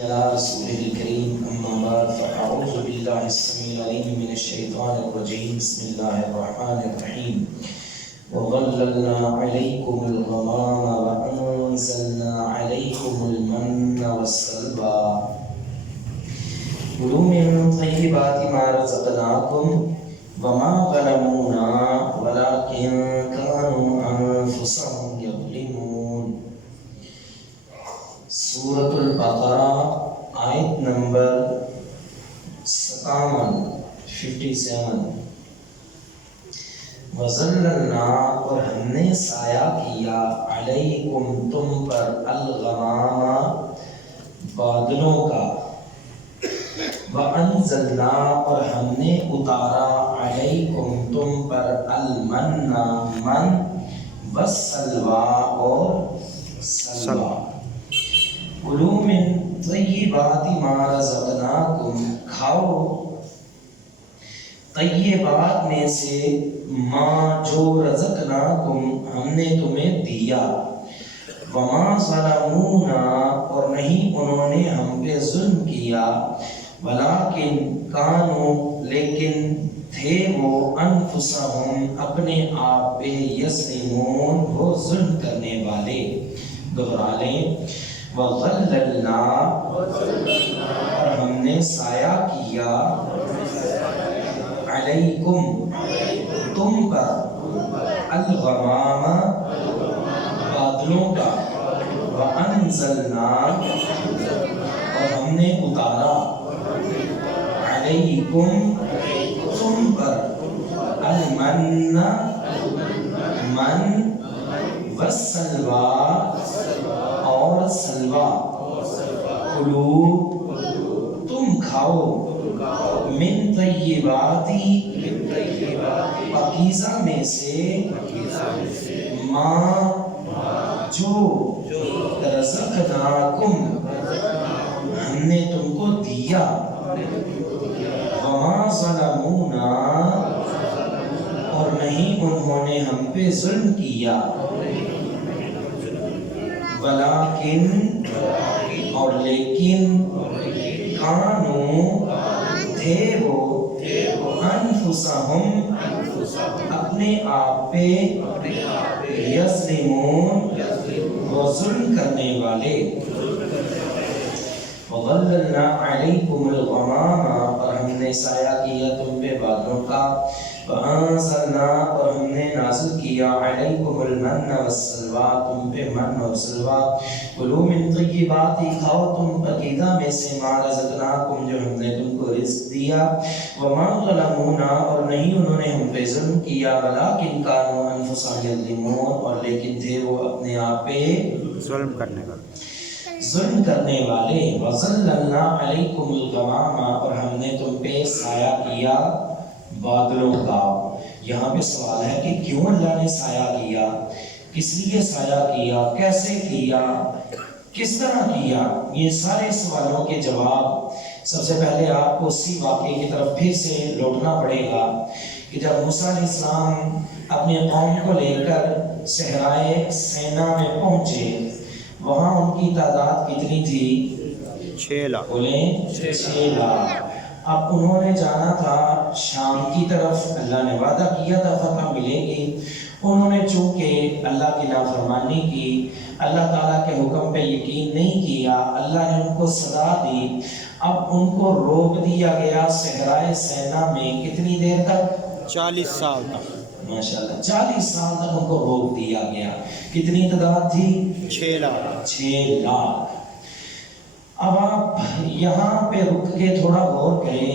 على رسوله الكريم أما بعد فأعوذ بالله السميع العليم من الشيطان الرجيم بسم الله الرحمن الرحيم وظللنا عليكم الغمام وأنزلنا عليكم المن والسلوى كلوا من طيبات ما رزقناكم وما ظلمونا ولكن كانوا أنفسهم يظلمون. سورۃ البقرہ آیت نمبر 57 وَظَلَّلْنَا اور ہم نے سایہ کیا علیکم تم پر الغمام بادلوں کا وَأَنزَلْنَا اور ہم نے اتارا علیکم تم پر المن من والسلوى اور سلوى. کلوا من طیبات ما رزقناکم کھاؤ طیبات میں سے ما جو رزقناکم ہم نے تمہیں دیا. وما ظلمونا اور نہیں انہوں نے ہم پہ ظلم کیا. ولیکن کانوا لیکن تھے وہ انفسہم اپنے آپ پہ یظلمون وہ ظلم کرنے والے. دوہرا لیں. وَظَلَّلْنَا اور ہم نے سایہ کیا علیکم تم پر الغمام بادلوں کا وَأَنزَلْنَا اور ہم نے اتارا علیکم تم پر المن من والسلوى اور سلوى. کلو تم کھاؤ من طیباتی پاکیزہ میں سے ما جو رزقناکم ہم نے تم کو دیا. وما ظلمونا اور نہیں انہوں نے ہم پہ ظلم کیا. ولیکن اور لیکن کانوا تھے وہ انفسہم اپنے آپ پہ یظلمون وہ ظلم کرنے والے. وَظَلَّلْنَا عَلَيْكُمُ الْغَمَامَ اور ہم نے سایہ کیا تم پہ بادلوں کا. وَأَنزَلْنَا اور ہم نے نازل کیا عَلَيْكُمُ الْمَنَّ وَالسَّلْوَىٰ تم پہ من اور سلوى. کلوا من طیبات کھاؤ تم پاکیزہ میں سے ما رزقناکم جو ہم نے تم کو رزق دیا. وما ظلمونا اور نہیں انہوں نے ہم پہ ظلم کیا. ولیکن کانوا انفسہم یظلمون اور لیکن تھے وہ اپنے آپ پہ ظلم کرنے والے. وَظَلَّلْنَا عَلَيْكُمُ الْغَمَامَ اور ہم نے تم پہ سایہ کیا بادلوں کا. یہاں پہ سوال ہے کہ کیوں اللہ نے سایہ کیا, کس لیے سایہ کیا, کیسے کیا, کس طرح کیا. یہ سارے سوالوں کے جواب سب سے پہلے آپ کو اسی واقعے کی طرف پھر سے لوٹنا پڑے گا کہ جب موسیٰ علیہ السلام اپنے قوم کو لے کر صحرائے سینا میں پہنچے, وہاں ان کی تعداد کتنی تھی؟ 6 لاکھ. بولیں 6 لاکھ. اب انہوں نے جانا تھا شام کی طرف, اللہ نے وعدہ کیا تھا فتح ملے گی. انہوں نے چونکہ اللہ کی نافرمانی کی, اللہ تعالیٰ کے حکم پہ یقین نہیں کیا, اللہ نے ان کو سزا دی. اب ان کو روک دیا گیا صحرائے سینا میں کتنی دیر تک؟ 40 سال تک. ماشاءاللہ 40 سال تک ان کو روک دیا گیا. کتنی تعداد تھی؟ 6 لاکھ. اب آپ یہاں پہ رک کے تھوڑا غور کریں.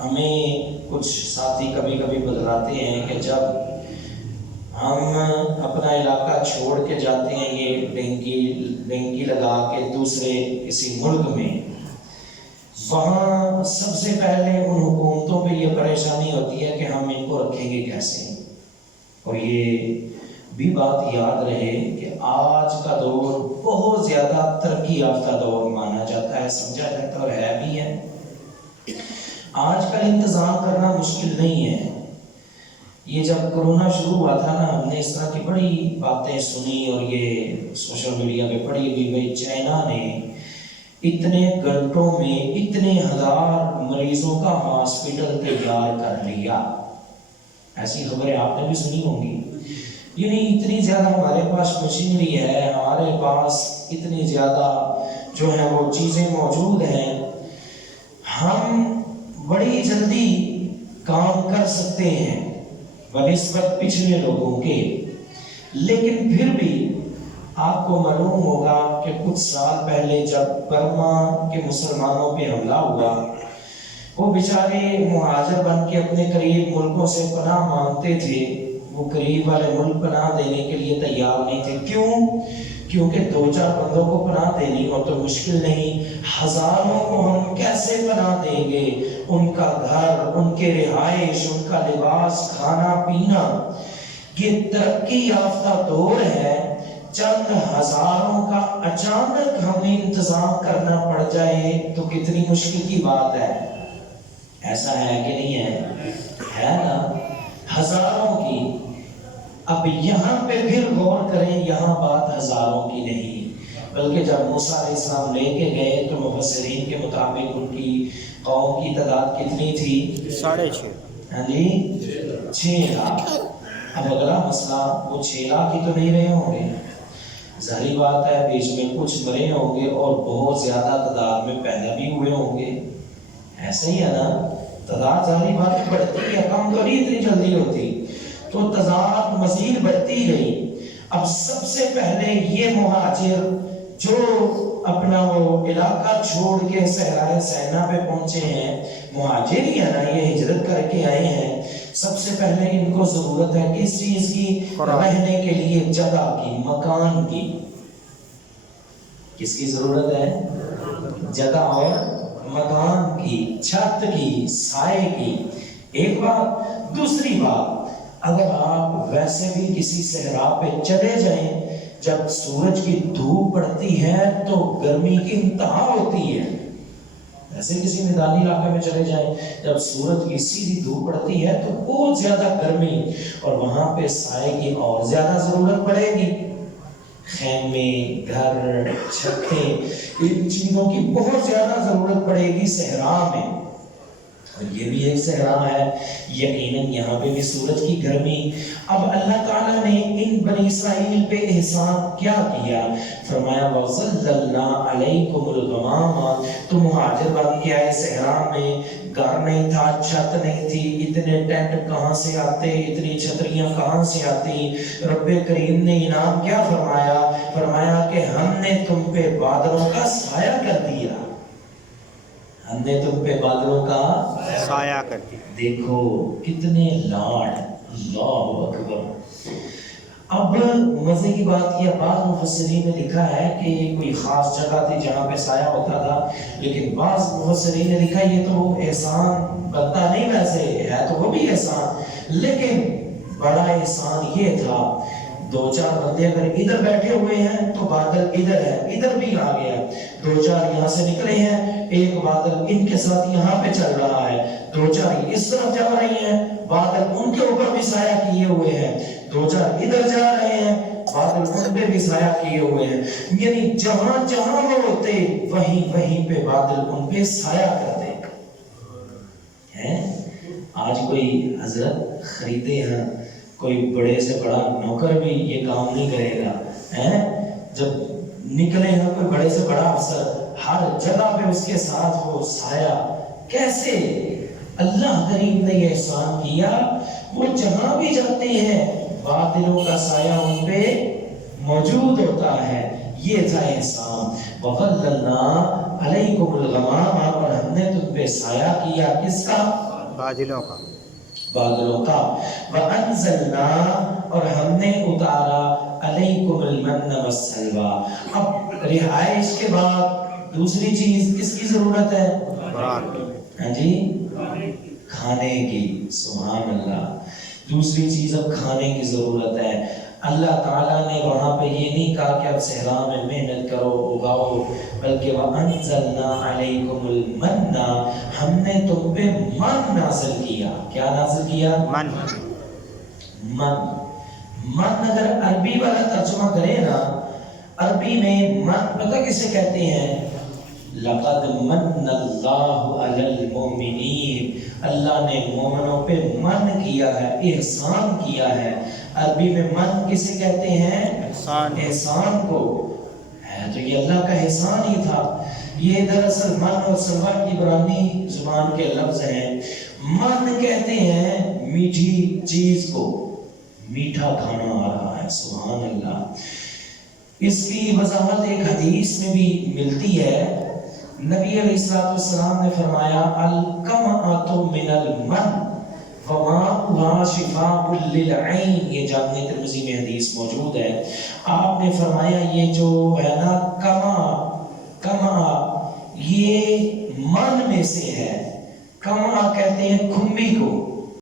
ہمیں کچھ ساتھی کبھی کبھی بتلاتے ہیں کہ جب ہم اپنا علاقہ چھوڑ کے جاتے ہیں یہ ڈینگی لگا کے دوسرے کسی ملک میں, وہاں سب سے پہلے ان حکومتوں پہ یہ پریشانی ہوتی ہے کہ ہم ان کو رکھیں گے کیسے. اور یہ بھی بات یاد رہے کہ آج کا دور بہت زیادہ ترقی یافتہ دور مانا جاتا ہے, سمجھا جاتا ہے اور ہے بھی ہے. آج کل انتظام کرنا مشکل نہیں ہے. یہ جب کرونا شروع ہوا تھا نا, ہم نے اس طرح کی بڑی باتیں سنی اور یہ سوشل میڈیا پہ پڑھی بھی, بھائی چائنا نے اتنے گھنٹوں میں اتنے ہزار مریضوں کا ہاسپٹل تیار کر لیا. ایسی خبریں آپ نے بھی سنی ہوں گی. یعنی اتنی زیادہ ہمارے پاس مشینری ہے، ہمارے پاس اتنی زیادہ جو ہے وہ چیزیں موجود ہیں، ہم بڑی جلدی کام کر سکتے ہیں بنسبت پچھلے لوگوں کے. لیکن پھر بھی آپ کو معلوم ہوگا کہ کچھ سال پہلے جب برما کے مسلمانوں پہ حملہ ہوا، وہ بیچارے مہاجر بن کے اپنے قریب ملکوں سے پناہ مانگتے تھے. وہ قریب والے ملک پناہ دینے کے لیے تیار نہیں تھے. کیوں؟ کیونکہ 2-4 بندوں کو پناہ دینی ہو تو مشکل نہیں، ہزاروں کو ہم کیسے پناہ دیں گے؟ ان کا گھر، ان کے رہائش، ان کا لباس، کھانا پینا. یہ ترقی یافتہ دور ہے، چند ہزاروں کا اچانک ہمیں انتظام کرنا پڑ جائے تو کتنی مشکل کی بات ہے. ایسا ہے کہ نہیں ہے؟ ہے نا؟ ہزاروں کی. اب یہاں پہ پھر غور کریں، یہاں بات ہزاروں کی نہیں، بلکہ جب موسیٰ علیہ السلام لے کے گئے تو مفسرین کے مطابق ان کی قوم کی تعداد کتنی تھی؟ 6.5. ہاں جی، 6 لاکھ. اب اگلا مسئلہ، وہ 6 لاکھ ہی تو نہیں رہے ہوں گے، ظاہری بات ہے بیچ میں کچھ مرے ہوں گے اور بہت زیادہ تعداد میں پیدا بھی ہوئے ہوں گے. ایسا ہی ہے نا؟ تعداد ظاہری بات بڑھتی ہے، کم تو نہیں اتنی جلدی ہوتی، تو تعداد مزید بڑھتی گئی. اب سب سے پہلے یہ مہاجر جو اپنا وہ علاقہ چھوڑ کے صحرائے سینا پہ پہنچے ہیں، مہاجر ہی ہے نا، یہ ہجرت کر کے آئے ہیں. سب سے پہلے ان کو ضرورت ہے کس چیز کی؟ رہنے کے لیے جگہ کی، مکان کی. کس کی ضرورت ہے؟ جگہ اور مکان کی، چھت کی، سائے کی. ایک بات. دوسری بات، اگر آپ ویسے بھی کسی صحرا پہ چلے جائیں، جب سورج کی دھوپ پڑتی ہے تو گرمی کی انتہا ہوتی ہے. ایسے کسی میدانی علاقے میں چلے جائیں، جب سورج کی سیدھی دھوپ پڑتی ہے تو بہت زیادہ گرمی، اور وہاں پہ سائے کی اور زیادہ ضرورت پڑے گی. خیمے، گھر، چھتیں، ان چیزوں کی بہت زیادہ ضرورت پڑے گی صحرا میں. اور یہ بھی ایک صحرا ہے، یقیناً یہاں پہ بھی سورج کی گرمی. اب اللہ تعالیٰ نے ان بنی اسرائیل پہ احسان کیا کیا؟ فرمایا وَظَلَّلْنَا عَلَيْكُمُ الْغَمَامَ. تم مہاجر بن کے آئے صحرا میں، گھر نہیں تھا، چھت نہیں تھی، اتنے ٹینٹ کہاں سے آتے، اتنی چھتریاں کہاں سے آتی؟ رب کریم نے انعام کیا فرمایا؟ فرمایا کہ ہم نے تم پہ بادلوں کا سایہ کر دیا. ہم نے تم پہ بادلوں کا سایہ کر دیا. دیکھو کتنے لاڈ. اللہ اکبر. اب مزے کی بات یہ، بعض مفسرین نے لکھا ہے کہ کوئی خاص جگہ تھی جہاں پہ سایہ ہوتا تھا، لیکن بعض مفسرین نے لکھا یہ تو احسان بنتا نہیں، ویسے ہے تو وہ بھی احسان، لیکن بڑا احسان یہ تھا 2-4 بندے اگر ادھر بیٹھے ہوئے ہیں تو بادل ادھر ہے، ادھر بھی آ گیا. 2-4 یہاں سے نکلے ہیں، ایک بادل ان کے ساتھ یہاں پہ چل رہا ہے. 2-4 اس طرف جا رہی ہیں، بادل ان کے اوپر بھی سایہ کیے ہوئے ہیں. 2-4 ادھر جا رہے ہیں، بادل ان پہ بھی سایہ کیے ہوئے ہیں. یعنی جہاں جہاں وہ ہوتے وہیں وہیں پہ بادل ان پہ سایہ کرتے ہیں. آج کوئی حضرت خریدے ہیں، کوئی بڑے سے بڑا نوکر بھی یہ کام نہیں کرے گا. جب نکلے ہیں کوئی بڑے سے بڑا افسر، ہر جگہ پہ اس کے ساتھ وہ سایہ. کیسے اللہ کریم نے یہ احسان کیا؟ وہ جہاں بھی جاتے ہیں بادلوں کا سایہ ان پہ موجود ہوتا ہے. یہ تھا احسان. وَظَلَّلْنَا عَلَيْكُمُ الْغَمَامَ. اور ہم نے تم پہ سایہ کیا، کس کا؟ بادلوں کا. بادلوں کا. وَأَنزَلْنَا. اور ہم نے اتارا عَلَيْكُمُ الْمَنَّ وَالسَّلْوَىٰ. اب رہائش کے بعد دوسری چیز کس کی ضرورت ہے؟ ہاں جی، کھانے کی. سبحان اللہ. دوسری چیز اب کھانے کی ضرورت ہے. اللہ تعالیٰ نے وہاں پہ یہ نہیں کہا کہ اب صحرا میں محنت کرو، اگاؤ، بلکہ وَأَنزَلْنَا عَلَيْكُمُ الْمَنَّ. ہم نے تم پہ من نازل کیا. کیا نازل کیا؟ من. من اگر عربی والا ترجمہ کرے نا، عربی میں من پتہ کسے کہتے ہیں؟ لقد من اللہ علی المؤمنین، اللہ نے مومنوں پہ من کیا ہے، احسان کیا ہے۔ عربی میں من کسے کہتے ہیں؟ احسان کو ہے، تو یہ اللہ کا احسان ہی تھا۔ یہ دراصل من اور سلوہ کی عبرانی زبان کے لفظ ہیں۔ من کہتے ہیں میٹھی چیز کو، میٹھا کھانا آ رہا ہے، سبحان اللہ۔ اس کی وضاحت ایک حدیث میں بھی ملتی ہے۔ نبی علیہ السلام نے فرمایا القمعۃ من المن وماؤها شفاء للعین، یہ جامع ترمذی میں حدیث موجود ہے۔ آپ نے فرمایا یہ جو ہے نا کما یہ من میں سے ہے۔ کما کہتے ہیں کھمبی کو،